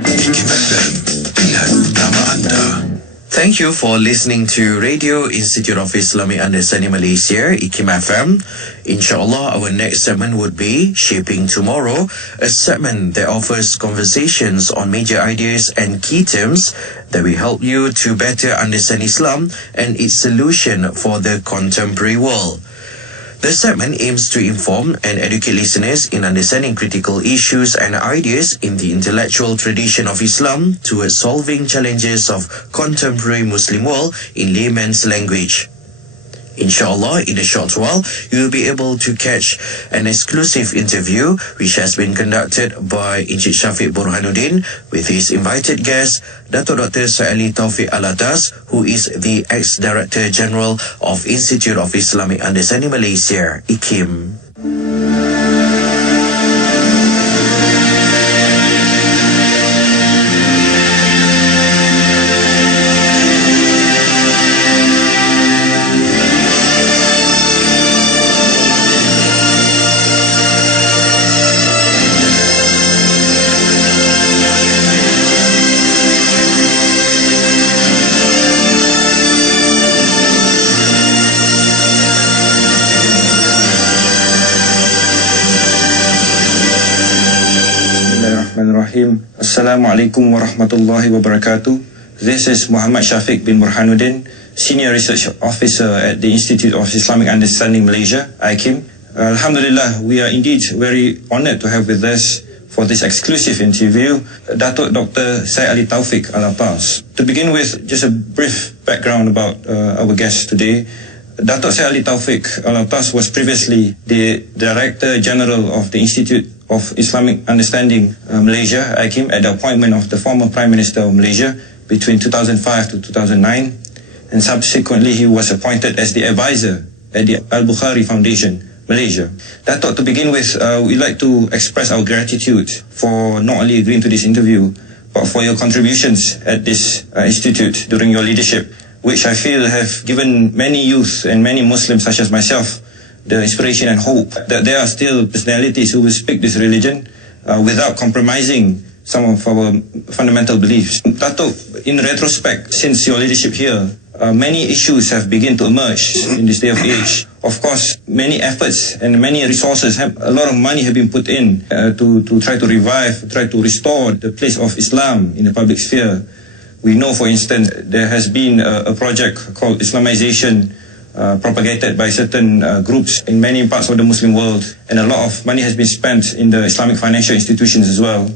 Pilihan utama anda. Thank you for listening to Radio Institute of Islamic Understanding Malaysia, IKIM FM. Inshallah, our next segment would be Shaping Tomorrow, a segment that offers conversations on major ideas and key terms that will help you to better understand Islam and its solution for the contemporary world. The segment aims to inform and educate listeners in understanding critical issues and ideas in the intellectual tradition of Islam towards solving challenges of contemporary Muslim world in layman's language. Inshallah, in a short while, you will be able to catch an exclusive interview which has been conducted by Encik Shafiq Burhanuddin with his invited guest, Dato' Dr. Said Taufik Alatas, who is the ex-Director General of Institute of Islamic Understanding Malaysia, IKIM. Assalamualaikum warahmatullahi wabarakatuh. This is Muhammad Shafiq bin Burhanuddin, Senior Research Officer at the Institute of Islamic Understanding Malaysia, IKIM. Alhamdulillah, we are indeed very honoured to have with us for this exclusive interview Dato' Dr. Said Taufik Alatas. To begin with, just a brief background about our guest today. Dato' Said Taufik Alatas was previously the Director General of the Institute of Islamic Understanding Malaysia, IKIM, at the appointment of the former Prime Minister of Malaysia between 2005 to 2009, and subsequently he was appointed as the advisor at the Al-Bukhari Foundation, Malaysia. Dato', to begin with, we'd like to express our gratitude for not only agreeing to this interview, but for your contributions at this institute during your leadership, which I feel have given many youth and many Muslims such as myself the inspiration and hope that there are still personalities who will speak this religion without compromising some of our fundamental beliefs. Dato', in retrospect, since your leadership here, many issues have begun to emerge in this day of age. Of course, many efforts and many resources, a lot of money have been put in to try to revive, try to restore the place of Islam in the public sphere. We know, for instance, there has been a project called Islamization propagated by certain groups in many parts of the Muslim world, and a lot of money has been spent in the Islamic financial institutions as well.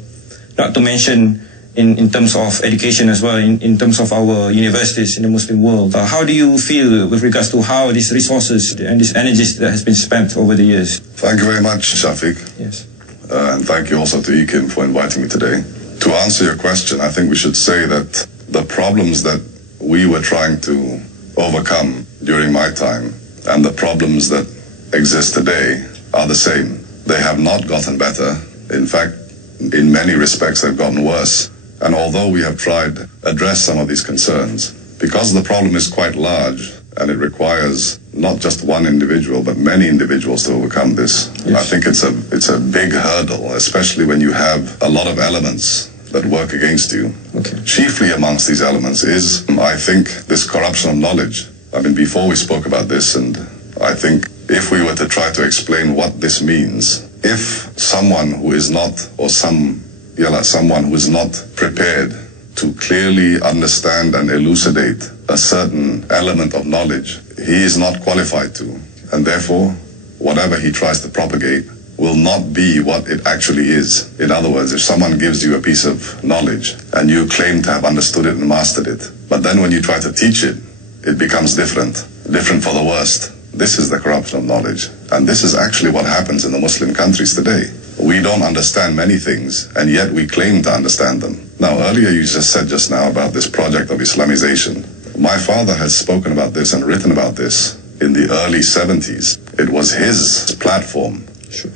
Not to mention in terms of education as well, in terms of our universities in the Muslim world. How do you feel with regards to how these resources and these energies that has been spent over the years? Thank you very much, Shafiq. Yes. And thank you also to IKIM for inviting me today. To answer your question, I think we should say that the problems that we were trying to overcome during my time and the problems that exist today are the same. They have not gotten better. In fact, in many respects, they've gotten worse. And although we have tried to address some of these concerns, because the problem is quite large and it requires not just one individual, but many individuals to overcome this, yes. I think it's a big hurdle, especially when you have a lot of elements that work against you. Okay. Chiefly amongst these elements is, I think, this corruption of knowledge. I mean, before we spoke about this, and I think if we were to try to explain what this means, if someone who is not, or someone who is not prepared to clearly understand and elucidate a certain element of knowledge, he is not qualified to, and therefore, whatever he tries to propagate will not be what it actually is. In other words, if someone gives you a piece of knowledge and you claim to have understood it and mastered it, but then when you try to teach it, it becomes different for the worst. This is the corruption of knowledge. And this is actually what happens in the Muslim countries today. We don't understand many things, and yet we claim to understand them. Now, earlier you just said just now about this project of Islamization. My father has spoken about this and written about this in the early 70s. It was his platform.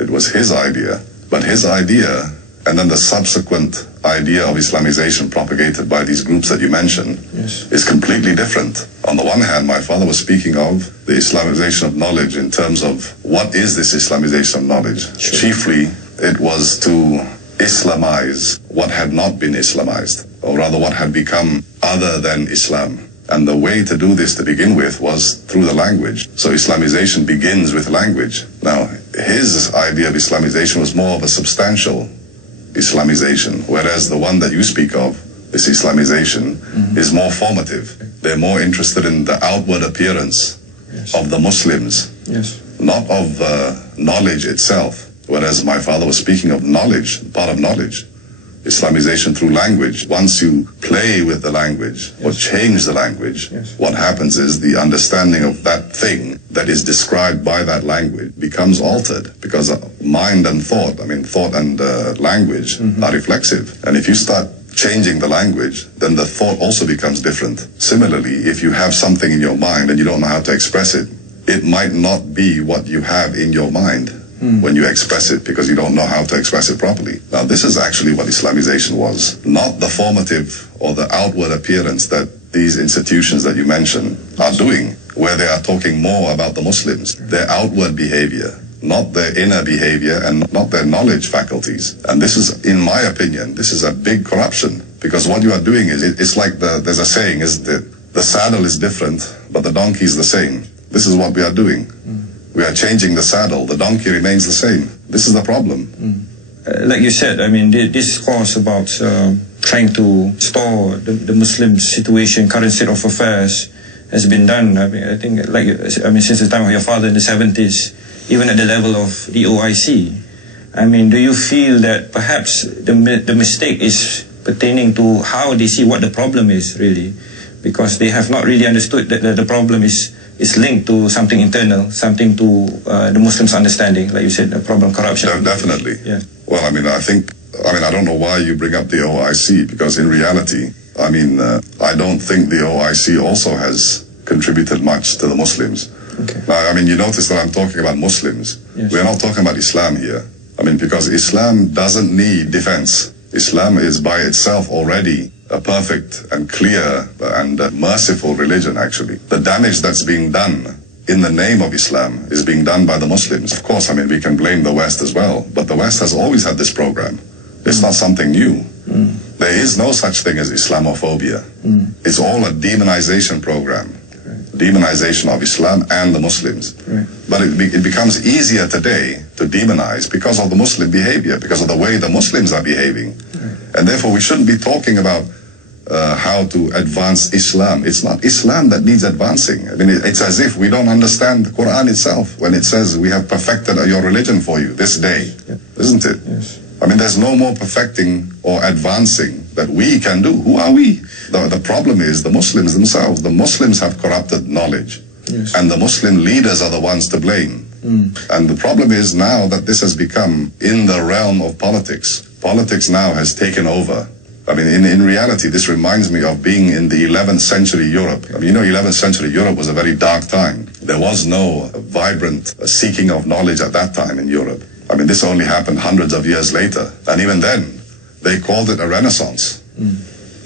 It was his idea. But his idea, and then the subsequent idea of Islamization propagated by these groups that you mentioned, yes, is completely different. On the one hand, my father was speaking of the Islamization of knowledge in terms of what is this Islamization of knowledge. Sure. Chiefly, it was to Islamize what had not been Islamized, or rather what had become other than Islam. And the way to do this to begin with was through the language. So Islamization begins with language. Now, his idea of Islamization was more of a substantial Islamization, whereas the one that you speak of, this Islamization, is more formative. They're more interested in the outward appearance of the Muslims, not of knowledge itself. Whereas my father was speaking of knowledge, part of knowledge. Islamization through language. Once you play with the language or change the language, what happens is the understanding of that thing that is described by that language becomes altered, because mind and thought, thought and language are reflexive. And if you start changing the language, then the thought also becomes different. Similarly, if you have something in your mind and you don't know how to express it, it might not be what you have in your mind when you express it, because you don't know how to express it properly. Now, this is actually what Islamization was, not the formative or the outward appearance that these institutions that you mentioned are doing, where they are talking more about the Muslims, their outward behavior, not their inner behavior and not their knowledge faculties. And this is, in my opinion, this is a big corruption, because what you are doing is, it's like there's a saying, isn't it? The saddle is different, but the donkey is the same. This is what we are doing. We are changing the saddle. The donkey remains the same. This is the problem. Like you said, this course about trying to store the Muslim situation, current state of affairs, has been done. I think, since the time of your father in the 70s, even at the level of the OIC. Do you feel that perhaps the mistake is pertaining to how they see what the problem is, really? Because they have not really understood that the problem is linked to something internal, something to the Muslims' understanding, like you said, the problem corruption. Definitely. Yeah. Well, I don't know why you bring up the OIC, because in reality, I don't think the OIC also has contributed much to the Muslims. Okay. Now, you notice that I'm talking about Muslims. Yes. We're not talking about Islam here. Because Islam doesn't need defense. Islam is by itself already a perfect and clear and merciful religion, actually. The damage that's being done in the name of Islam is being done by the Muslims. Of course, we can blame the West as well, but the West has always had this program. It's not something new. There is no such thing as Islamophobia. It's all a demonization program. Demonization of Islam and the Muslims. But it becomes easier today to demonize because of the Muslim behavior, because of the way the Muslims are behaving. And therefore we shouldn't be talking about how to advance Islam. It's not Islam that needs advancing. It's as if we don't understand the Quran itself when it says we have perfected your religion for you this day, isn't it? Yes. There's no more perfecting or advancing that we can do. Who are we? The problem is the Muslims themselves. The Muslims have corrupted knowledge. Yes. And the Muslim leaders are the ones to blame. And the problem is now that this has become in the realm of politics. Politics now has taken over. In reality, this reminds me of being in the 11th century Europe. 11th century Europe was a very dark time. There was no vibrant seeking of knowledge at that time in Europe. This only happened hundreds of years later. And even then, they called it a renaissance.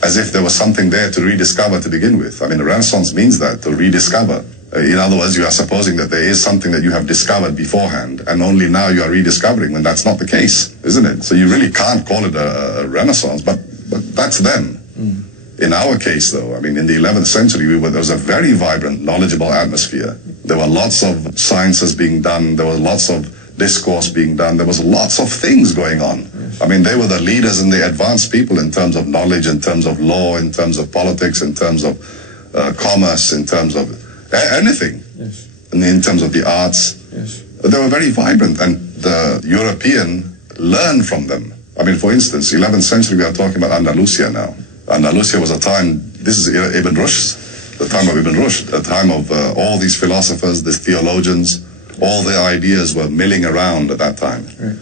As if there was something there to rediscover to begin with. A renaissance means that, to rediscover. In other words, you are supposing that there is something that you have discovered beforehand, and only now you are rediscovering, when that's not the case, isn't it? So you really can't call it a renaissance, but that's then. In our case, though, in the 11th century, there was a very vibrant, knowledgeable atmosphere. There were lots of sciences being done. There was lots of discourse being done. There was lots of things going on. They were the leaders and the advanced people in terms of knowledge, in terms of law, in terms of politics, in terms of commerce, in terms of anything. Yes. And in terms of the arts. Yes. They were very vibrant, and the European learned from them. For instance, 11th century, we are talking about Andalusia now. Andalusia was a time, this is Ibn Rushd, the time of Ibn Rushd, the time of all these philosophers, these theologians, all their ideas were milling around at that time. Right.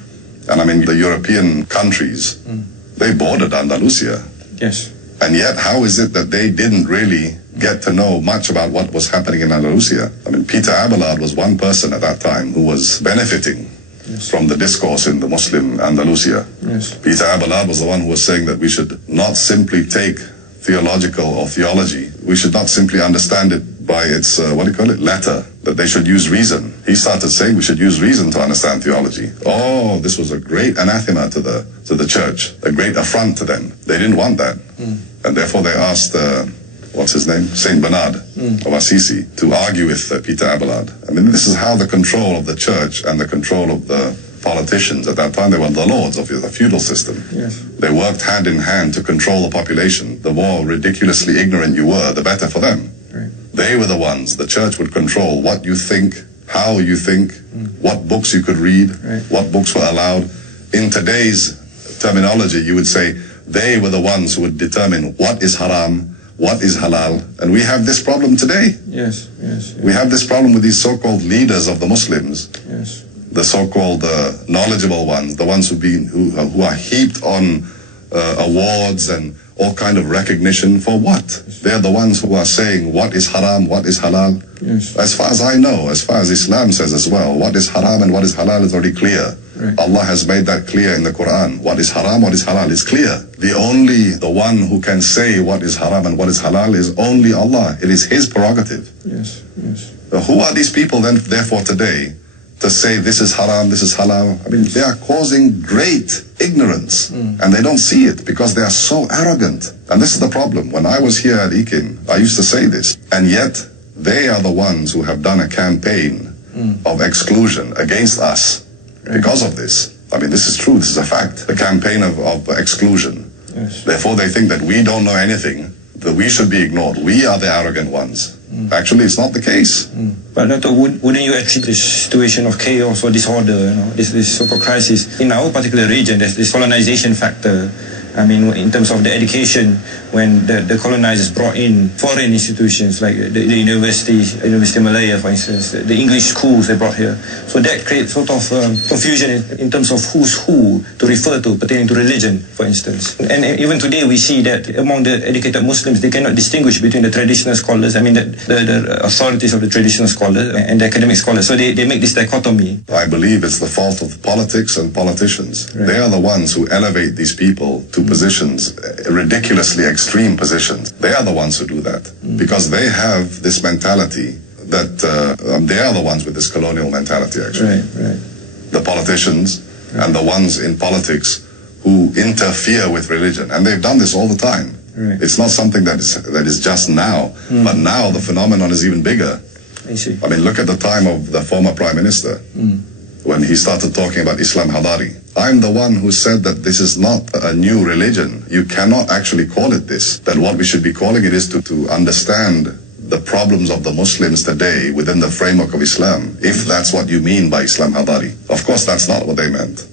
And the European countries, they bordered Andalusia. Yes. And yet, how is it that they didn't really get to know much about what was happening in Andalusia? Peter Abelard was one person at that time who was benefiting from the discourse in the Muslim Andalusia. Yes. Peter Abelard was the one who was saying that we should not simply take theological or theology. We should not simply understand it by its, letter, that they should use reason. He started saying we should use reason to understand theology. Oh, this was a great anathema to the church, a great affront to them. They didn't want that. And therefore they asked, what's his name? Saint Bernard of Assisi, to argue with Peter Abelard. I mean, this is how the control of the church and the control of the politicians at that time, they were the lords of the feudal system. Yes. They worked hand in hand to control the population. The more ridiculously ignorant you were, the better for them. Right. They were the ones. The church would control what you think, how you think, what books you could read, Right. what books were allowed. In today's terminology, you would say they were the ones who would determine what is haram, what is halal. And we have this problem today. Yes. We have this problem with these so-called leaders of the Muslims, Yes. the so-called knowledgeable ones, the ones who are heaped on awards and all kind of recognition. For what? They're the ones who are saying what is haram, what is halal. Yes. As far as I know, as far as Islam says as well, what is haram and what is halal is already clear. Right. Allah has made that clear in the Quran. What is haram, what is halal is clear. The one who can say what is haram and what is halal is only Allah. It is His prerogative. Yes. Who are these people then, therefore, today, to say this is haram, this is halal? I mean, they are causing great ignorance, and they don't see it because they are so arrogant. And this is the problem. When I was here at IKIM, I used to say this, and yet they are the ones who have done a campaign of exclusion against us because of this. I mean, this is true, this is a fact. A campaign of exclusion. Yes. Therefore, they think that we don't know anything, that we should be ignored. We are the arrogant ones. Actually, it's not the case. But Dr., wouldn't you attribute this situation of chaos or disorder, this so-called crisis in our particular region? There's this colonization factor. I mean, in terms of the education, when the colonizers brought in foreign institutions like the University of Malaya, for instance, the English schools they brought here. So that creates sort of confusion in terms of who's who to refer to pertaining to religion, for instance. And even today we see that among the educated Muslims, they cannot distinguish between the traditional scholars, the authorities of the traditional scholars and the academic scholars. So they make this dichotomy. I believe it's the fault of politics and politicians. Right. They are the ones who elevate these people to positions, ridiculously extreme positions. They are the ones who do that because they have this mentality that they are the ones with this colonial mentality, actually. Right. The politicians and the ones in politics who interfere with religion. And they've done this all the time. Right. It's not something that is just now, but now the phenomenon is even bigger. I see. I mean, look at the time of the former Prime Minister when he started talking about Islam Hadari. I'm the one who said that this is not a new religion. You cannot actually call it this. That what we should be calling it is to understand the problems of the Muslims today within the framework of Islam, if that's what you mean by Islam Hadari. Of course, that's not what they meant.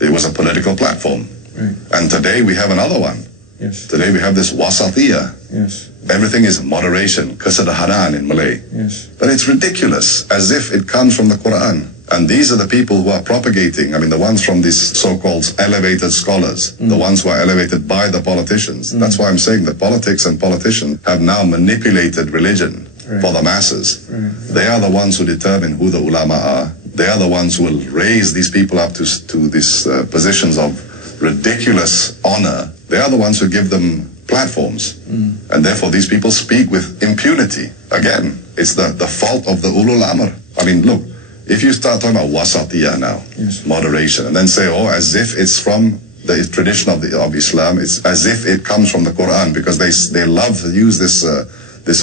It was a political platform. Right. And today we have another one. Yes. Today we have this wasatiyah. Yes. Everything is moderation, kasadaharan in Malay. Yes. But it's ridiculous, as if it comes from the Quran. And these are the people who are propagating, the ones from these so-called elevated scholars, the ones who are elevated by the politicians. That's why I'm saying that politics and politicians have now manipulated religion for the masses. They are the ones who determine who the ulama are. They are the ones who will raise these people up to these positions of ridiculous honor. They are the ones who give them platforms. And therefore these people speak with impunity. Again, it's the fault of the ulul amr. I mean, look, if you start talking about wasatiyah now, moderation, and then say, as if it's from the tradition of Islam, it's as if it comes from the Quran, because they love to use this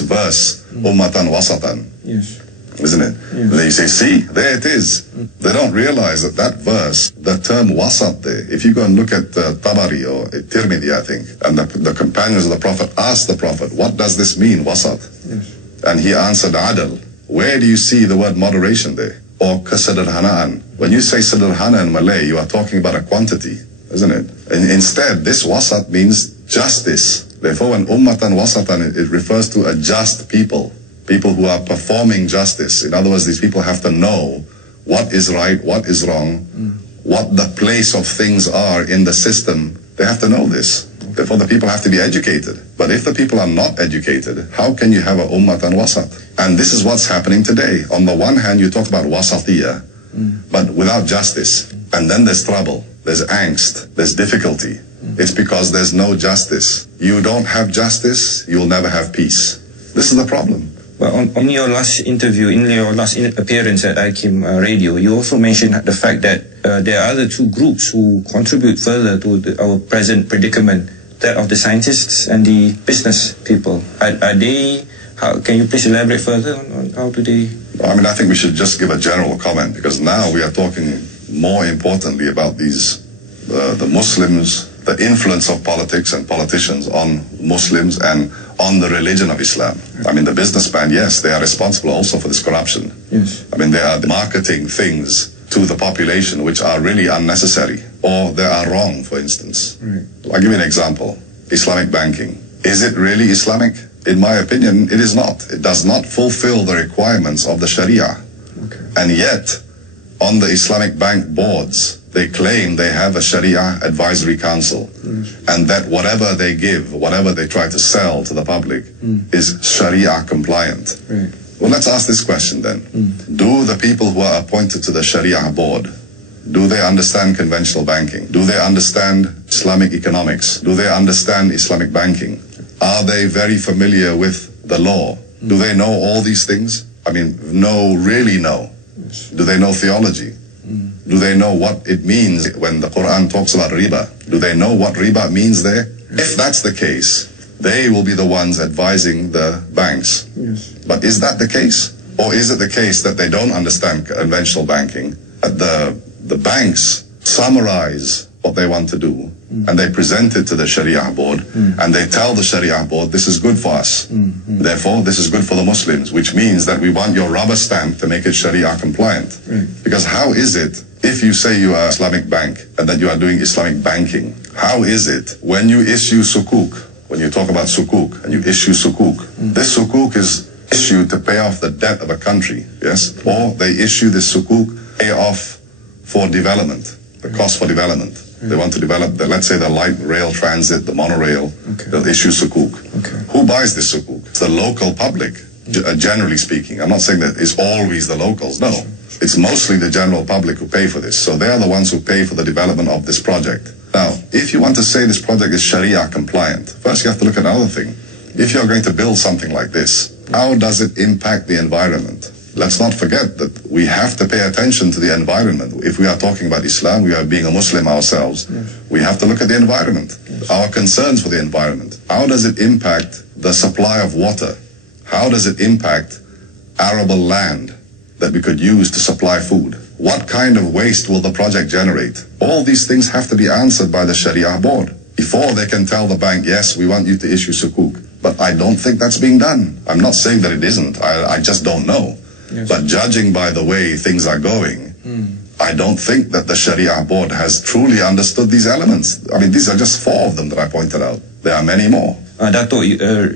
verse, ummatan wasatan. Yes. Isn't it? Yes. And then you say, see, there it is. They don't realize that verse, the term wasat there, if you go and look at Tabari or Tirmidhi, I think, and the companions of the Prophet asked the Prophet, what does this mean, wasat? Yes. And he answered, adal. Where do you see the word moderation there? Or kasadarhanaan. When you say sadarhana in Malay, you are talking about a quantity, isn't it? And instead, this wasat means justice. Therefore, when ummatan wasatan, it refers to a just people who are performing justice. In other words, these people have to know what is right, what is wrong, what the place of things are in the system. They have to know this. Therefore, the people have to be educated. But if the people are not educated, how can you have a ummatan wasat? And this is what's happening today. On the one hand, you talk about wasatiyah, but without justice. And then there's trouble, there's angst, there's difficulty. It's because there's no justice. You don't have justice, you'll never have peace. This is the problem. But on your last interview, in your last appearance at IKIM Radio, you also mentioned the fact that there are other two groups who contribute further to our present predicament, that of the scientists and the business people. Are they? Can you please elaborate further on how do they? I mean, I think we should just give a general comment, because now we are talking more importantly about these, the Muslims, the influence of politics and politicians on Muslims and on the religion of Islam. I mean, the businessmen, yes, they are responsible also for this corruption. Yes. I mean, they are marketing things to the population which are really unnecessary, or they are wrong, for instance. Right. I'll give you an example. Islamic banking. Is it really Islamic? In my opinion, it is not. It does not fulfill the requirements of the Sharia. Okay. And yet, on the Islamic bank boards, they claim they have a Sharia advisory council, and that whatever they give, whatever they try to sell to the public, is Sharia compliant. Right. Well, let's ask this question then. Do the people who are appointed to the Sharia board, do they understand conventional banking? Do they understand Islamic economics? Do they understand Islamic banking? Are they very familiar with the law? Do they know all these things? I mean, really know. Do they know theology? Do they know what it means when the Quran talks about riba? Do they know what riba means there? If that's the case, they will be the ones advising the banks. Yes. But is that the case? Or is it the case that they don't understand conventional banking? The banks summarize what they want to do, and they present it to the Sharia board, and they tell the Sharia board, this is good for us. Therefore, this is good for the Muslims, which means that we want your rubber stamp to make it Sharia compliant. Because how is it, if you say you are Islamic bank and that you are doing Islamic banking, how is it when you issue sukuk, when you talk about sukuk and you issue sukuk, this sukuk is issued to pay off the debt of a country, yes? Or they issue this sukuk, pay off for development, the cost for development. They want to develop, let's say, the light rail transit, the monorail. Okay. They'll issue sukuk. Okay. Who buys this sukuk? It's the local public, generally speaking. I'm not saying that it's always the locals. No. It's mostly the general public who pay for this. So they are the ones who pay for the development of this project. Now, if you want to say this project is Sharia compliant, first you have to look at another thing. If you're going to build something like this, how does it impact the environment? Let's not forget that we have to pay attention to the environment. If we are talking about Islam, we are being a Muslim ourselves. We have to look at the environment, our concerns for the environment. How does it impact the supply of water? How does it impact arable land that we could use to supply food? What kind of waste will the project generate? All these things have to be answered by the Sharia board before they can tell the bank, yes, we want you to issue sukuk. But I don't think that's being done. I'm not saying that it isn't. I just don't know. Yes. But judging by the way things are going, I don't think that the Sharia board has truly understood these elements. I mean, these are just 4 of them that I pointed out. There are many more. Dato',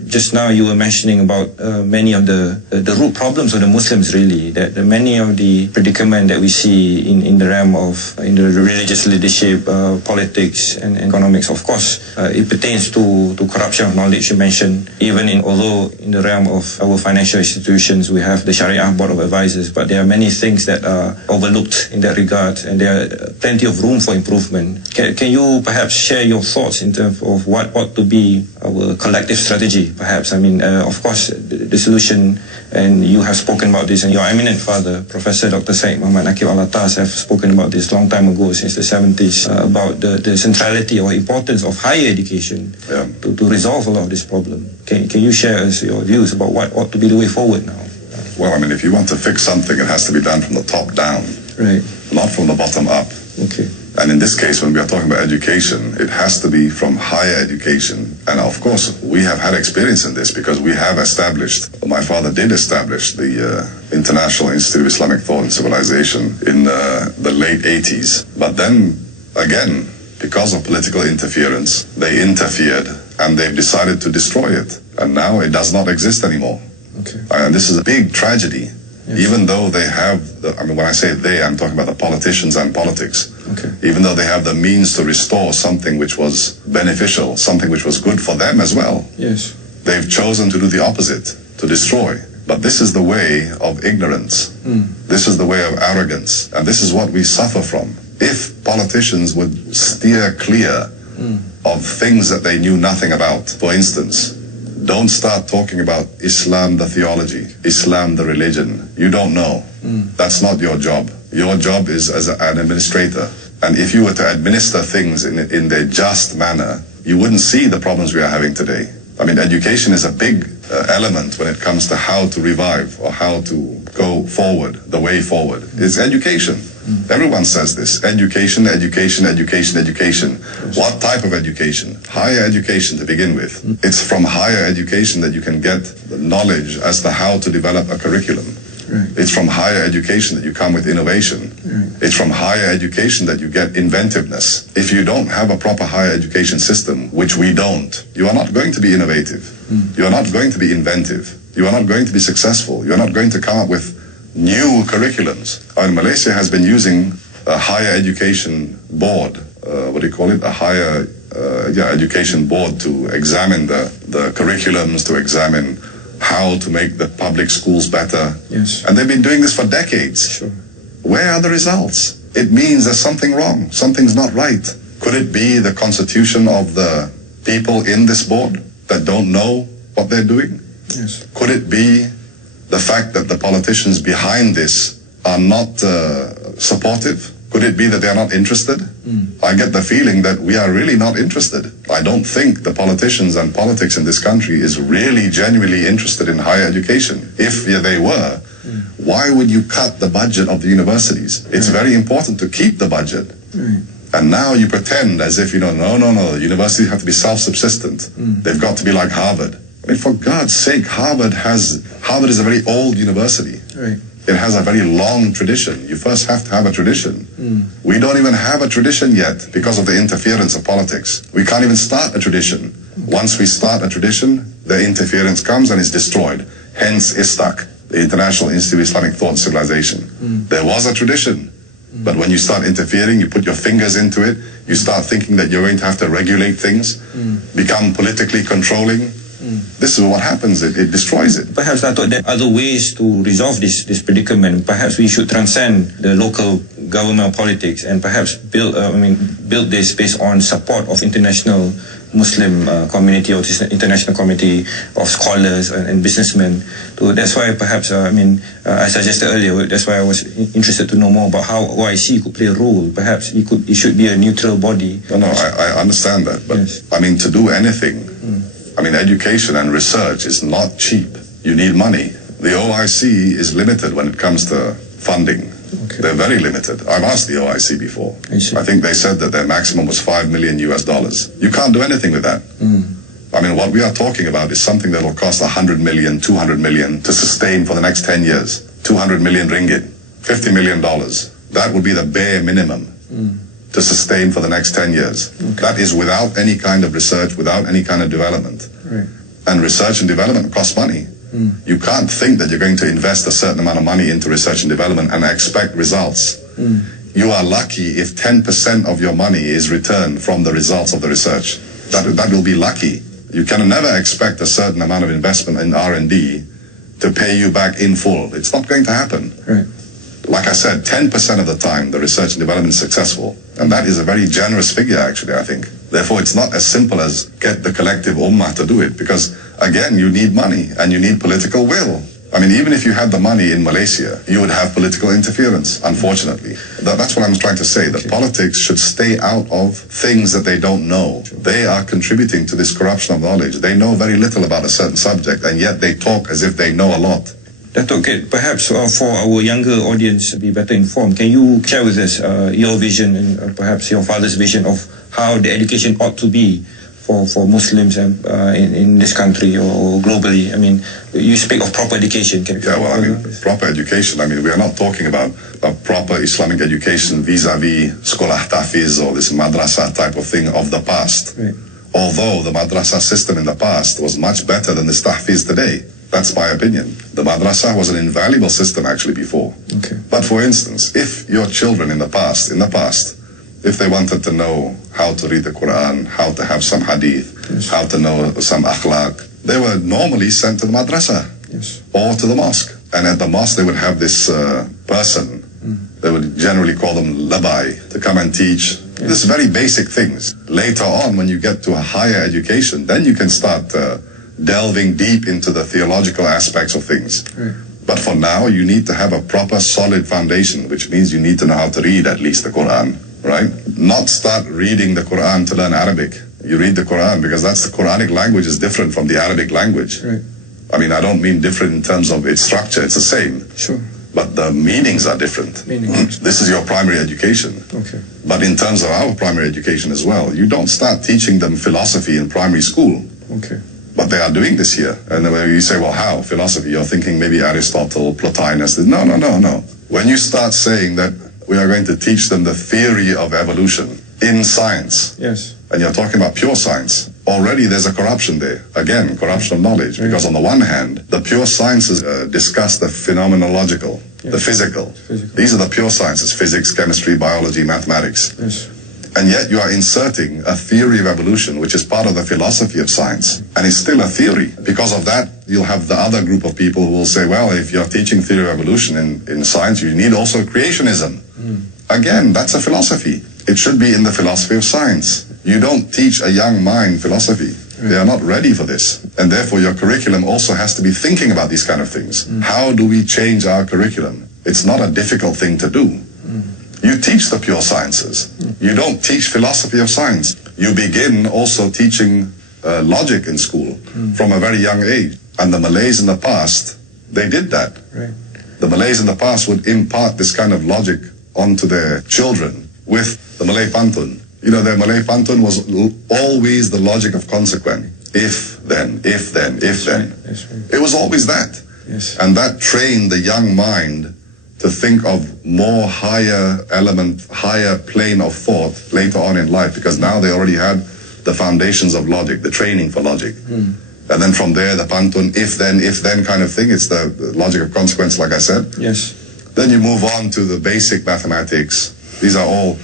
just now you were mentioning about many of the root problems of the Muslims, really, that many of the predicament that we see in the realm of in the religious leadership, politics and economics. Of course, it pertains to corruption of knowledge you mentioned, although in the realm of our financial institutions we have the Sharia Board of Advisors, but there are many things that are overlooked in that regard, and there are plenty of room for improvement. Can you perhaps share your thoughts in terms of what ought to be our collective strategy, perhaps? I mean, of course, the solution, and you have spoken about this, and your eminent father, Professor Dr. Syed Muhammad Nakib Alatas, have spoken about this long time ago, since the 70s, about the centrality or importance of higher education to resolve a lot of this problem. Can you share us your views about what ought to be the way forward now? Well, I mean, if you want to fix something, it has to be done from the top down, Right. not from the bottom up. Okay. And in this case, when we are talking about education, it has to be from higher education. And of course, we have had experience in this because we have established, my father did establish the International Institute of Islamic Thought and Civilization in the late 80s. But then, again, because of political interference, they interfered and they've decided to destroy it. And now it does not exist anymore. Okay. And this is a big tragedy. Yes. Even though they have, when I say they, I'm talking about the politicians and politics. Okay. Even though they have the means to restore something which was beneficial, something which was good for them as well. Yes. They've chosen to do the opposite, to destroy. But this is the way of ignorance. This is the way of arrogance. And this is what we suffer from. If politicians would steer clear of things that they knew nothing about, for instance, Don't start talking about Islam, the theology, Islam, the religion. You don't know. That's not your job. Your job is as an administrator. And if you were to administer things in their just manner, you wouldn't see the problems we are having today. I mean, education is a big element when it comes to how to revive or how to go forward, the way forward. It's education. Everyone says this. Education, education, education, education. What type of education? Higher education to begin with. It's from higher education that you can get the knowledge as to how to develop a curriculum. It's from higher education that you come with innovation. It's from higher education that you get inventiveness. If you don't have a proper higher education system, which we don't, you are not going to be innovative. You are not going to be inventive. You are not going to be successful. You are not going to come up with new curriculums. Malaysia has been using a higher education board, a higher education board to examine the curriculums, to examine how to make the public schools better. Yes. And they've been doing this for decades. Sure. Where are the results? It means there's something wrong. Something's not right. Could it be the constitution of the people in this board that don't know what they're doing? Yes. Could it be the fact that the politicians behind this are not supportive? Could it be that they're not interested? I get the feeling that we are really not interested. I don't think the politicians and politics in this country is really genuinely interested in higher education. If they were, why would you cut the budget of the universities? It's very important to keep the budget. And now you pretend as if, no, the universities have to be self-subsistent. They've got to be like Harvard. I mean, for God's sake, Harvard is a very old university. Right. It has a very long tradition. You first have to have a tradition. We don't even have a tradition yet because of the interference of politics. We can't even start a tradition. Once we start a tradition, the interference comes and is destroyed. Hence ISTAC, the International Institute of Islamic Thought and Civilization. There was a tradition. But when you start interfering, you put your fingers into it, you start thinking that you're going to have to regulate things, become politically controlling. This is what happens. It destroys it. Perhaps I thought there are other ways to resolve this predicament. Perhaps we should transcend the local government politics and perhaps build this based on support of international Muslim community or international community of scholars and businessmen. So that's why perhaps I suggested earlier. That's why I was interested to know more about how OIC could play a role. Perhaps it should be a neutral body. No, I understand that, but Yes. to do anything. Education and research is not cheap. You need money. The OIC is limited when it comes to funding. Okay. They're very limited. I've asked the OIC before. I see. I think they said that their maximum was $5 million. You can't do anything with that. What we are talking about is something that will cost 100 million, 200 million to sustain for the next 10 years. 200 million ringgit, $50 million. That would be the bare minimum to sustain for the next 10 years. Okay. That is without any kind of research, without any kind of development. Right. And research and development costs money. You can't think that you're going to invest a certain amount of money into research and development and expect results. You are lucky if 10% of your money is returned from the results of the research. That will be lucky. You can never expect a certain amount of investment in R&D to pay you back in full. It's not going to happen. Right. Like I said, 10% of the time the research and development is successful. And that is a very generous figure, actually, I think. Therefore, it's not as simple as get the collective ummah to do it. Because, again, you need money and you need political will. Even if you had the money in Malaysia, you would have political interference, unfortunately. That's what I'm trying to say, that politics should stay out of things that they don't know. They are contributing to this corruption of knowledge. They know very little about a certain subject, and yet they talk as if they know a lot. Dato', perhaps for our younger audience to be better informed, can you share with us your vision and perhaps your father's vision of how the education ought to be for Muslims in this country or globally? You speak of proper education. Can you Proper education. We are not talking about a proper Islamic education vis-a-vis sekolah tahfiz or this madrasah type of thing of the past. Right. Although the madrasah system in the past was much better than this tahfiz today. That's my opinion. The madrasah was an invaluable system actually before. Okay. But for instance, if your children in the past, if they wanted to know how to read the Quran, how to have some hadith, Yes. how to know some akhlaq, they were normally sent to the madrasah Yes. or to the mosque. And at the mosque they would have this person, they would generally call them labai, to come and teach this very basic things. Later on, when you get to a higher education, then you can start delving deep into the theological aspects of things. Right. But for now, you need to have a proper, solid foundation, which means you need to know how to read at least the Quran, right? Not start reading the Quran to learn Arabic. You read the Quran because that's the Quranic language is different from the Arabic language. Right. I mean, I don't mean different in terms of its structure, it's the same. Sure. But the meanings are different. Meanings. This is your primary education. Okay. But in terms of our primary education as well, you don't start teaching them philosophy in primary school. Okay. But they are doing this here. And when you say, well, how? Philosophy, you're thinking maybe Aristotle, Plotinus. No. When you start saying that we are going to teach them the theory of evolution in science, Yes. and you're talking about pure science, already there's a corruption there. Again, corruption of knowledge. Right. Because on the one hand, the pure sciences discuss the phenomenological, the Yes. physical. Physical. These are the pure sciences, physics, chemistry, biology, mathematics. Yes. And yet you are inserting a theory of evolution, which is part of the philosophy of science. And it's still a theory. Because of that, you'll have the other group of people who will say, well, if you're teaching theory of evolution in science, you need also creationism. Again, that's a philosophy. It should be in the philosophy of science. You don't teach a young mind philosophy. They are not ready for this. And therefore, your curriculum also has to be thinking about these kind of things. How do we change our curriculum? It's not a difficult thing to do. You teach the pure sciences. You don't teach philosophy of science. You begin also teaching logic in school from a very young age. And the Malays in the past, they did that. Right. The Malays in the past would impart this kind of logic onto their children with the Malay Pantun. You know, their Malay Pantun was always the logic of consequent. If, then, if, then, if, then. That's right. It was always that. Yes. And that trained the young mind to think of more higher element, higher plane of thought later on in life, because now they already had the foundations of logic, the training for logic. And then from there, the Pantun, if then kind of thing, it's the logic of consequence, like I said. Yes. Then you move on to the basic mathematics. These are all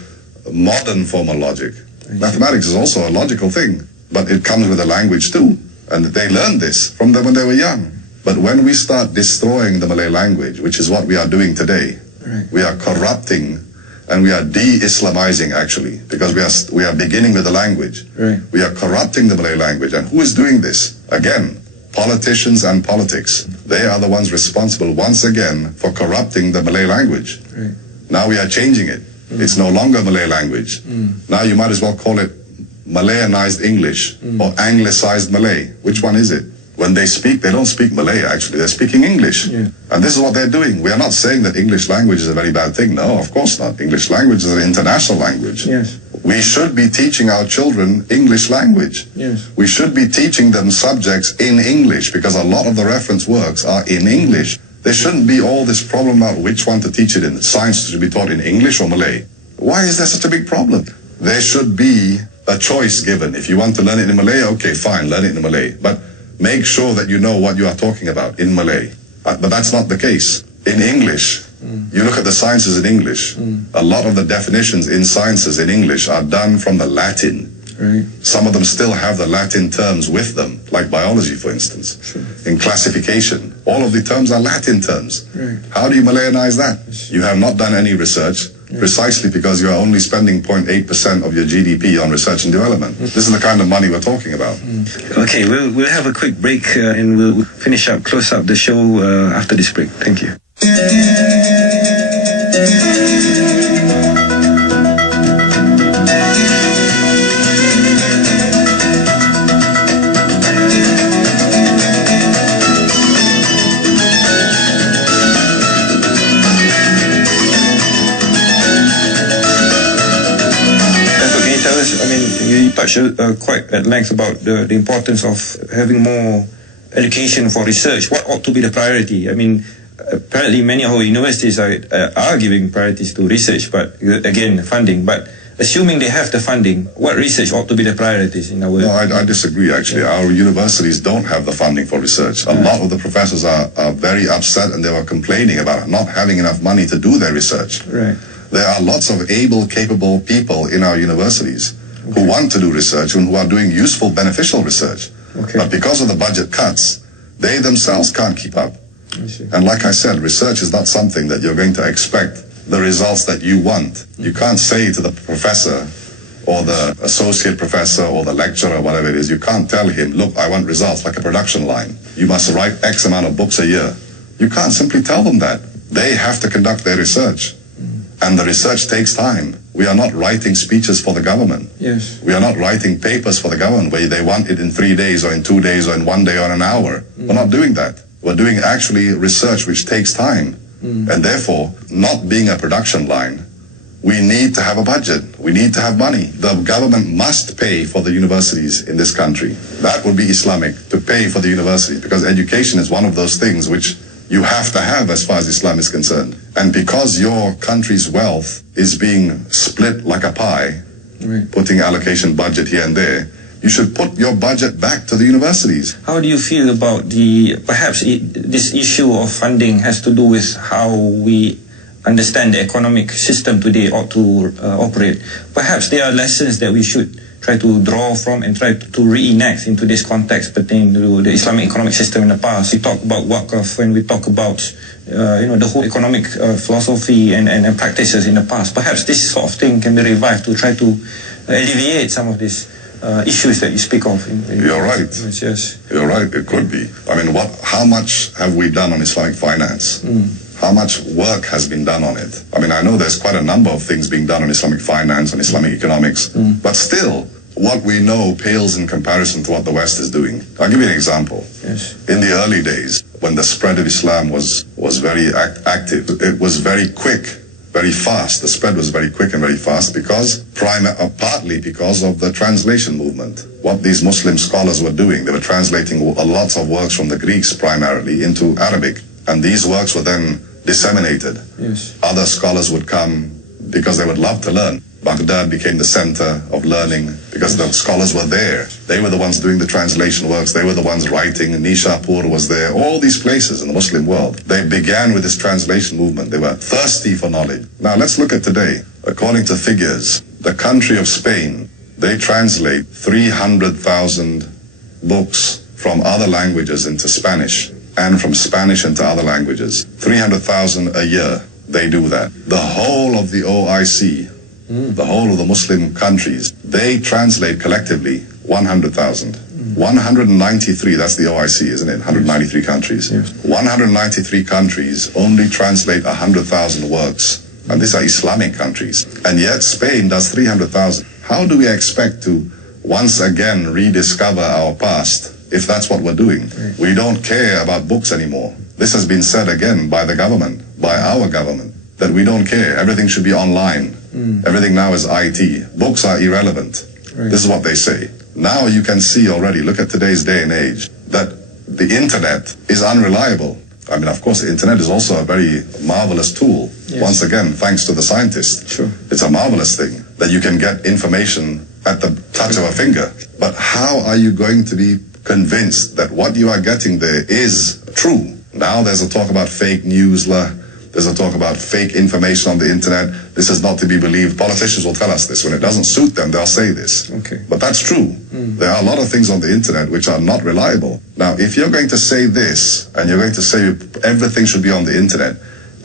modern formal logic. Mathematics is also a logical thing, but it comes with a language too. And they learned this from them when they were young. But when we start destroying the Malay language, which is what we are doing today, Right. we are corrupting and we are de-Islamizing actually, because we are beginning with the language. Right. We are corrupting the Malay language. And who is doing this? Again, politicians and politics. They are the ones responsible once again for corrupting the Malay language. Right. Now we are changing it. It's no longer Malay language. Now you might as well call it Malayanized English or Anglicized Malay. Which one is it? When they speak, they don't speak Malay actually, they're speaking English. Yeah. And this is what they're doing. We are not saying that English language is a very bad thing. No, of course not. English language is an international language. Yes. We should be teaching our children English language. Yes. We should be teaching them subjects in English because a lot of the reference works are in English. There shouldn't be all this problem about which one to teach it in. Science should be taught in English or Malay. Why is there such a big problem? There should be a choice given. If you want to learn it in Malay, okay, fine, learn it in Malay. But make sure that you know what you are talking about in Malay. But that's not the case. In English, you look at the sciences in English, a lot of the definitions in sciences in English are done from the Latin. Right. Some of them still have the Latin terms with them, like biology, for instance. Sure. In classification, all of the terms are Latin terms. Right. How do you Malayanize that? You have not done any research, precisely because you are only spending 0.8% of your GDP on research and development. This is the kind of money we're talking about. Okay, we'll have a quick break and we'll finish up, close up the show after this break. Thank you. You touched quite at length about the importance of having more education for research. What ought to be the priority? I mean, apparently many of our universities are giving priorities to research, but again, funding. But assuming they have the funding, what research ought to be the priorities in our... No, I disagree, actually. Our universities don't have the funding for research. A lot of the professors are very upset and they were complaining about not having enough money to do their research. Right. There are lots of able, capable people in our universities who want to do research and who are doing useful, beneficial research. Okay. But because of the budget cuts, they themselves can't keep up. I see. And like I said, research is not something that you're going to expect the results that you want. You can't say to the professor or the associate professor or the lecturer, whatever it is, you can't tell him, look, I want results like a production line. You must write X amount of books a year. You can't simply tell them that. They have to conduct their research. And the research takes time. We are not writing speeches for the government. Yes. We are not writing papers for the government where they want it in 3 days or in 2 days or in 1 day or an hour. We're not doing that. We're doing actually research which takes time. And therefore, not being a production line, we need to have a budget. We need to have money. The government must pay for the universities in this country. That would be Islamic, to pay for the university, because education is one of those things which you have to have as far as Islam is concerned. And because your country's wealth is being split like a pie, putting allocation budget here and there, you should put your budget back to the universities. How do you feel about this issue of funding has to do with how we understand the economic system today ought to operate? Perhaps there are lessons that we should try to draw from and try to reenact into this context pertaining to the Islamic economic system in the past. We talk about Waqf when we talk about the whole economic philosophy and practices in the past. Perhaps this sort of thing can be revived to try to alleviate some of these issues that you speak of. You're right. Yes. You're right. It could be. I mean, how much have we done on Islamic finance? How much work has been done on it? I mean, I know there's quite a number of things being done on Islamic finance, on Islamic economics, but still, what we know pales in comparison to what the West is doing. I'll give you an example. Yes. In the early days, when the spread of Islam was very active, it was very quick, very fast. The spread was very quick and very fast because, partly because of the translation movement. What these Muslim scholars were doing, they were translating lots of works from the Greeks primarily into Arabic. And these works were then disseminated. Yes. Other scholars would come because they would love to learn. Baghdad became the center of learning because the scholars were there. They were the ones doing the translation works. They were the ones writing. Nishapur was there. All these places in the Muslim world. They began with this translation movement. They were thirsty for knowledge. Now let's look at today. According to figures, the country of Spain, they translate 300,000 books from other languages into Spanish and from Spanish into other languages. 300,000 a year. They do that. The whole of the OIC, the whole of the Muslim countries, they translate collectively 100,000. 193, that's the OIC, isn't it? 193 countries. Yes. 193 countries only translate 100,000 works. And these are Islamic countries. And yet Spain does 300,000. How do we expect to once again rediscover our past if that's what we're doing? We don't care about books anymore. This has been said again by the government, by our government, that we don't care. Everything should be online. Everything now is IT. Books are irrelevant. This is what they say. Now you can see already, look at today's day and age, that the internet is unreliable. I mean, of course, the internet is also a very marvelous tool. Yes. Once again, thanks to the scientists. Sure. It's a marvelous thing that you can get information at the touch of a finger. But how are you going to be convinced that what you are getting there is true? Now there's a talk about fake news. There's a talk about fake information on the internet. This is not to be believed. Politicians will tell us this. When it doesn't suit them, they'll say this. Okay. But that's true. There are a lot of things on the internet which are not reliable. Now, if you're going to say this, and you're going to say everything should be on the internet,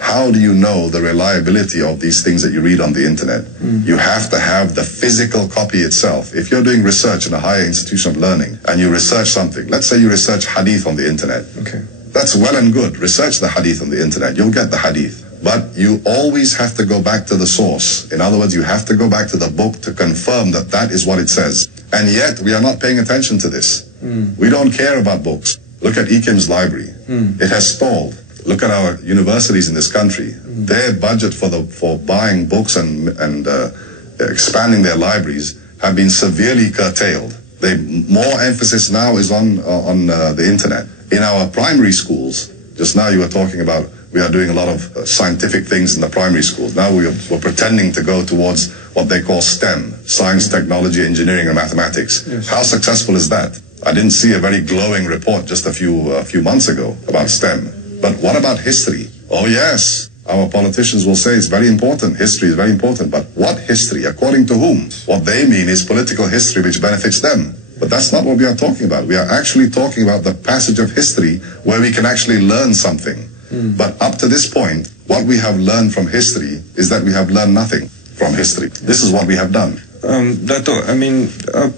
how do you know the reliability of these things that you read on the internet? You have to have the physical copy itself. If you're doing research in a higher institution of learning, and you research something, let's say you research hadith on the internet. Okay. That's well and good. Research the hadith on the internet. You'll get the hadith. But you always have to go back to the source. In other words, you have to go back to the book to confirm that that is what it says. And yet, we are not paying attention to this. We don't care about books. Look at IKIM's library. It has stalled. Look at our universities in this country. Their budget for buying books and expanding their libraries have been severely curtailed. More emphasis now is on the internet. In our primary schools, just now you were talking about we are doing a lot of scientific things in the primary schools. Now we're pretending to go towards what they call STEM, science, technology, engineering, and mathematics. Yes. How successful is that? I didn't see a very glowing report just a few months ago about STEM. But what about history? Oh yes, our politicians will say it's very important. History is very important. But what history? According to whom? What they mean is political history which benefits them. But that's not what we are talking about. We are actually talking about the passage of history where we can actually learn something. But up to this point, what we have learned from history is that we have learned nothing from history. This is what we have done. Dato', I mean,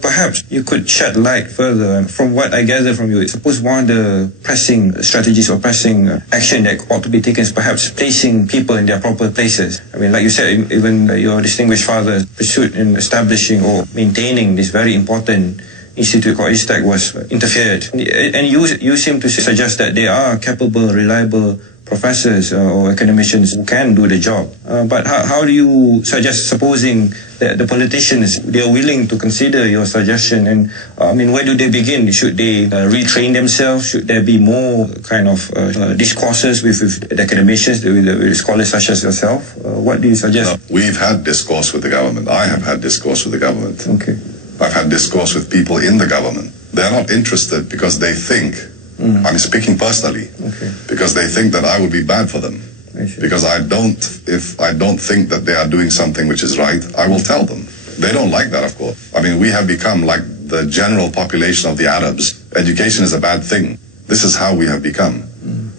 perhaps you could shed light further. From what I gather from you, I suppose one of the pressing strategies or pressing action that ought to be taken is perhaps placing people in their proper places. I mean, like you said, even your distinguished father pursued in establishing or maintaining this very important institute called ISTAC was interfered. And you seem to suggest that they are capable, reliable professors or academicians who can do the job. But how do you suggest, supposing that the politicians, they are willing to consider your suggestion, and I mean, where do they begin? Should they retrain themselves? Should there be more kind of discourses with the academicians, with scholars such as yourself? What do you suggest? We've had discourse with the government. I have had discourse with the government. Okay. I've had discourse with people in the government. They're not interested because they think, I'm speaking personally, because they think that I would be bad for them. Because if I don't think that they are doing something which is right, I will tell them. They don't like that, of course. I mean, we have become like the general population of the Arabs. Education is a bad thing. This is how we have become.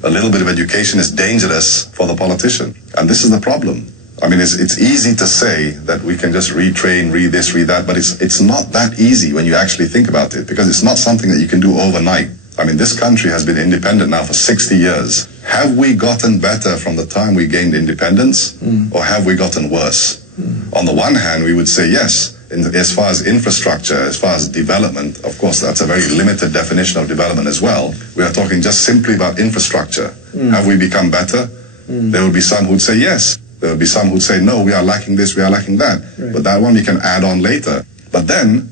A little bit of education is dangerous for the politician. And this is the problem. I mean, it's easy to say that we can just retrain, read this, read that, but it's not that easy when you actually think about it, because it's not something that you can do overnight. I mean, this country has been independent now for 60 years. Have we gotten better from the time we gained independence, or have we gotten worse? On the one hand, we would say yes. As far as infrastructure, as far as development, of course, that's a very limited definition of development as well. We are talking just simply about infrastructure. Have we become better? There will be some who'd say yes. There will be some who'd say, no, we are lacking this, we are lacking that. Right. But that one we can add on later. But then,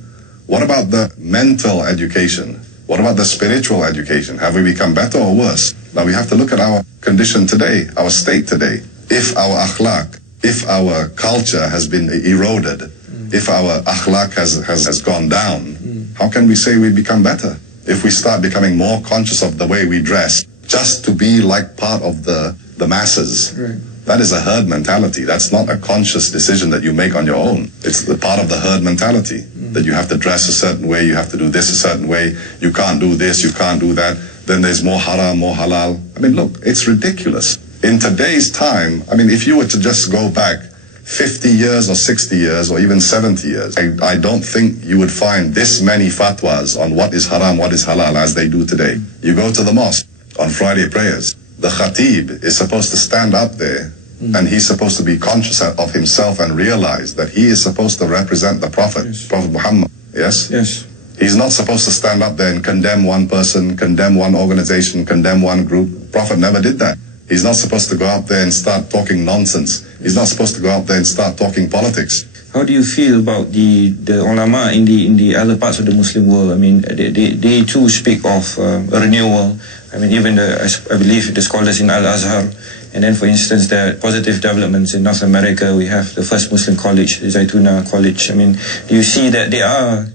what about the mental education? What about the spiritual education? Have we become better or worse? Now we have to look at our condition today, our state today. If our akhlaq, if our culture has been eroded, if our akhlaq has gone down, how can we say we've become better? If we start becoming more conscious of the way we dress, just to be like part of the masses. Right. That is a herd mentality. That's not a conscious decision that you make on your own. It's the part of the herd mentality, that you have to dress a certain way, you have to do this a certain way, you can't do this, you can't do that. Then there's more haram, more halal. I mean, look, it's ridiculous. In today's time, I mean, if you were to just go back 50 years or 60 years or even 70 years, I don't think you would find this many fatwas on what is haram, what is halal as they do today. You go to the mosque on Friday prayers. The khatib is supposed to stand up there and he's supposed to be conscious of himself and realize that he is supposed to represent the Prophet, Prophet Muhammad. Yes? Yes. He's not supposed to stand up there and condemn one person, condemn one organization, condemn one group. Prophet never did that. He's not supposed to go out there and start talking nonsense. He's not supposed to go out there and start talking politics. How do you feel about the ulama in the other parts of the Muslim world? I mean, they too speak of a renewal. I mean, even I believe the scholars in Al-Azhar, and then, for instance, there are positive developments in North America. We have the first Muslim college, the Zaytuna College. I mean, do you see that there are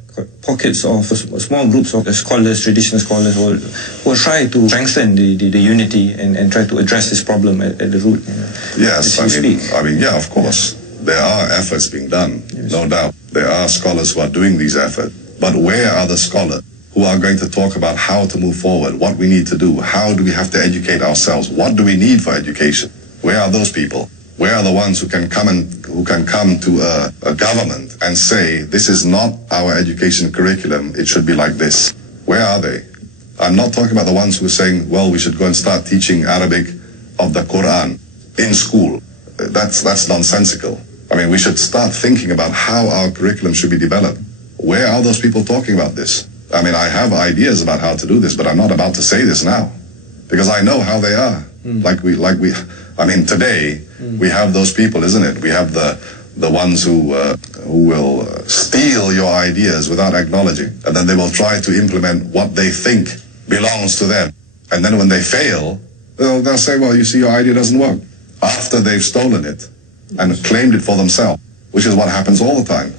pockets of small groups of scholars, traditional scholars, who will try to strengthen the unity and try to address this problem at the root? Yes, I mean, yeah, of course. There are efforts being done, no doubt. There are scholars who are doing these efforts. But where are the scholars who are going to talk about how to move forward, what we need to do, how do we have to educate ourselves, what do we need for education? Where are those people? Where are the ones who can come to a government and say, this is not our education curriculum, it should be like this? Where are they? I'm not talking about the ones who are saying, well, we should go and start teaching Arabic of the Quran in school. That's nonsensical. I mean, we should start thinking about how our curriculum should be developed. Where are those people talking about this? I mean, I have ideas about how to do this, but I'm not about to say this now, because I know how they are. I mean, today we have those people, isn't it? We have the ones who will steal your ideas without acknowledging, and then they will try to implement what they think belongs to them. And then when they fail, they'll say, well, you see, your idea doesn't work, after they've stolen it and claimed it for themselves, which is what happens all the time.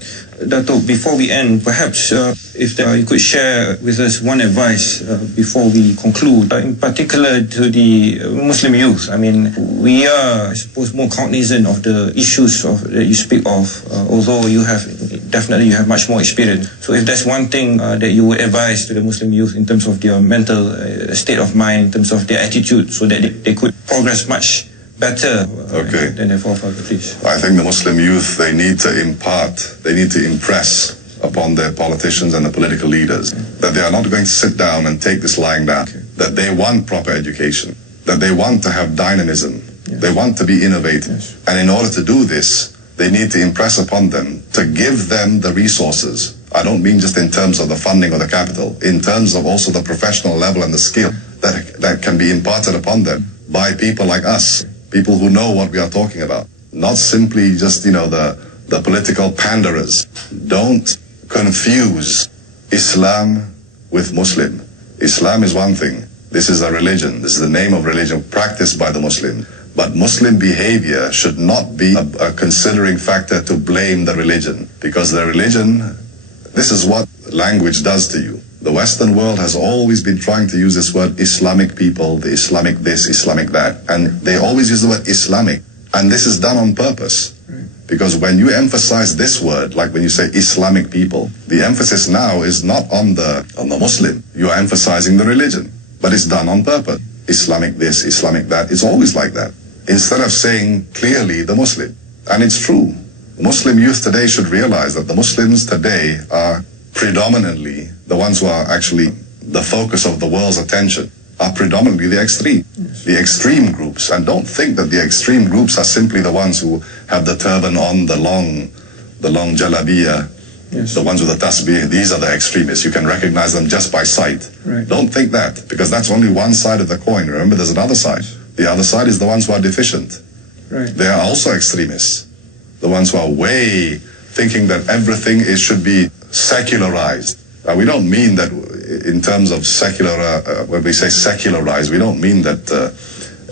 Dato', before we end, perhaps if you could share with us one advice before we conclude, in particular to the Muslim youth. I mean, we are, I suppose, more cognizant of the issues that you speak of, although you have much more experience. So if there's one thing that you would advise to the Muslim youth in terms of their mental state of mind, in terms of their attitude, so that they could progress much better Okay. than their forefathers, please. I think the Muslim youth, they need to impress upon their politicians and the political leaders that they are not going to sit down and take this lying down, that they want proper education, that they want to have dynamism, they want to be innovative. Yes. And in order to do this, they need to impress upon them to give them the resources. I don't mean just in terms of the funding or the capital, in terms of also the professional level and the skill that can be imparted upon them by people like us, people who know what we are talking about, not simply just, the political panderers. Don't confuse Islam with Muslim. Islam is one thing. This is a religion. This is the name of religion practiced by the Muslim. But Muslim behavior should not be a considering factor to blame the religion, because the religion, this is what language does to you. The Western world has always been trying to use this word Islamic people, the Islamic this, Islamic that, and they always use the word Islamic. And this is done on purpose. Because when you emphasize this word, like when you say Islamic people, the emphasis now is not on the Muslim. You are emphasizing the religion. But it's done on purpose. Islamic this, Islamic that. It's always like that. Instead of saying clearly the Muslim. And it's true. Muslim youth today should realize that the Muslims today are predominantly the ones who are actually the focus of the world's attention, are predominantly the extreme groups. And don't think that the extreme groups are simply the ones who have the turban on, the long jalabiyah, the ones with the tasbih. These are the extremists. You can recognize them just by sight. Right. Don't think that, because that's only one side of the coin. Remember, there's another side. The other side is the ones who are deficient. Right. They are also extremists. The ones who are way thinking that everything should be secularized. We don't mean that in terms of secular, when we say secularized, we don't mean that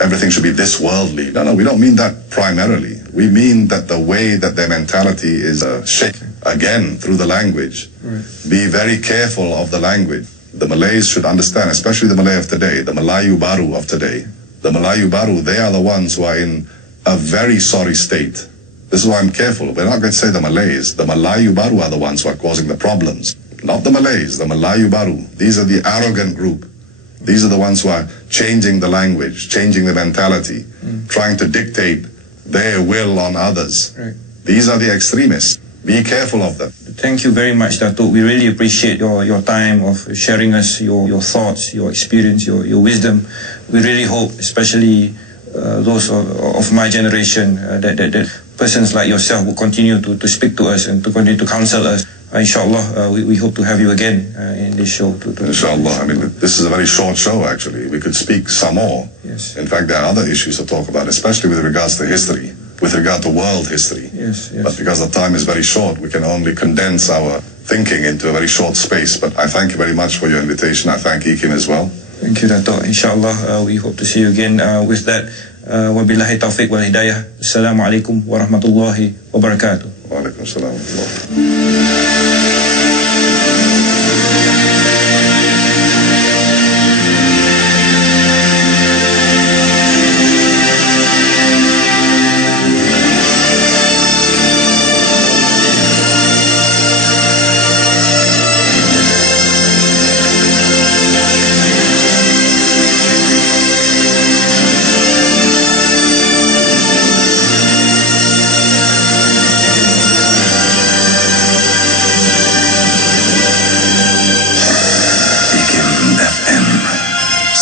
everything should be this worldly. No, we don't mean that primarily. We mean that the way that their mentality is shaped, again, through the language. Right. Be very careful of the language. The Malays should understand, especially the Malay of today, the Melayu Baru of today. The Melayu Baru, they are the ones who are in a very sorry state. This is why I'm careful. We're not going to say the Malays. The Melayu Baru are the ones who are causing the problems. Not the Malays, the Melayu Baru. These are the arrogant group. These are the ones who are changing the language, changing the mentality, trying to dictate their will on others. Right. These are the extremists. Be careful of them. Thank you very much, Datuk. We really appreciate your time of sharing us your thoughts, your experience, your wisdom. We really hope, especially those of my generation, that persons like yourself will continue to speak to us and to continue to counsel us. Inshallah, we hope to have you again in this show. Inshallah. I mean, this is a very short show, actually. We could speak some more. Yes. In fact, there are other issues to talk about, especially with regards to history, with regard to world history. Yes. But because the time is very short, we can only condense our thinking into a very short space. But I thank you very much for your invitation. I thank Ikim as well. Thank you, Datuk. Inshallah, we hope to see you again. With that, wabillahi taufiq wal hidayah. Assalamualaikum warahmatullahi wabarakatuh. Wa alaikum salam wa rahmatullah.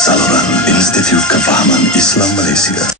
Saluran Institut Kefahaman Islam Malaysia.